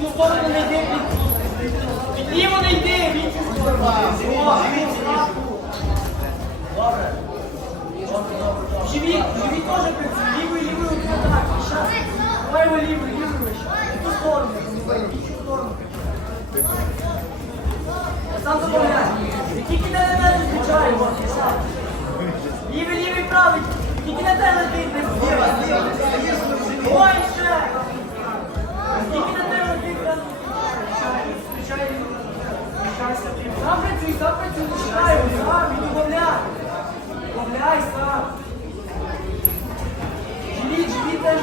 Цю сторону не йди, від- від ліво не йди, від цю сторону. Добре. Живіт, живіт теж працює, лівою, лівою, так, щас. Давай його лівою, ще. В ту сторону, цю сторону. Сам забавляй. І Тільки не на мене включай, сам. Лівий, лівий, правий. Тільки тебе летить, не зліва, зліва. Ой, ще. Тільки на тебе летить, не Включай, включай. Включайся ти. Сам працюй, сам працюй, не чекай, сам, відмовляй. Відмовляй сам. Живіть, живіть теж.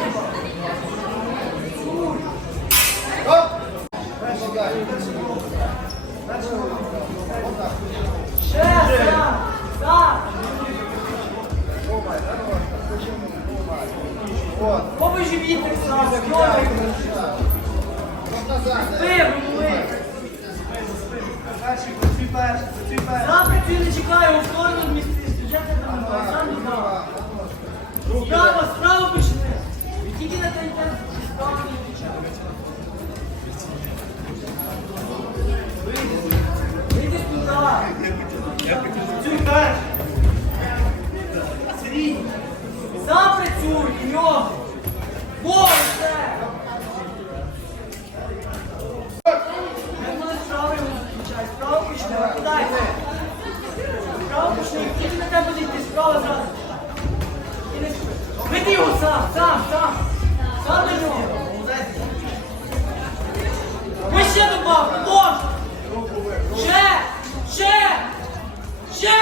Працюй. Ще, сам, сам. Попий живіт так само, йой. Ти, не чекай, у сторону. Студенти там, сам не знав. Справа, справа почни. І Тільки на той день справа не. Вийди туди. Працюй перший. Сергій. Сам нього. тоді на тебе не справа зразу. І не Веди його сам, сам, сам. Сам до нього. Ми ще добавимо, можна. Ще, ще, ще. Ще.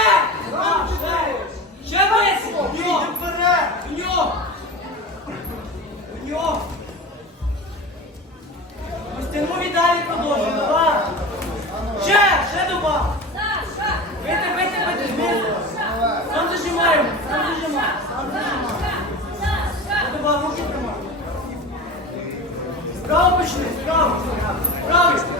Ще високо. В нього. В нього. В нього. Ми стіну віддалі продовжуємо. Ще, ще добавимо. Точно, справа, справа.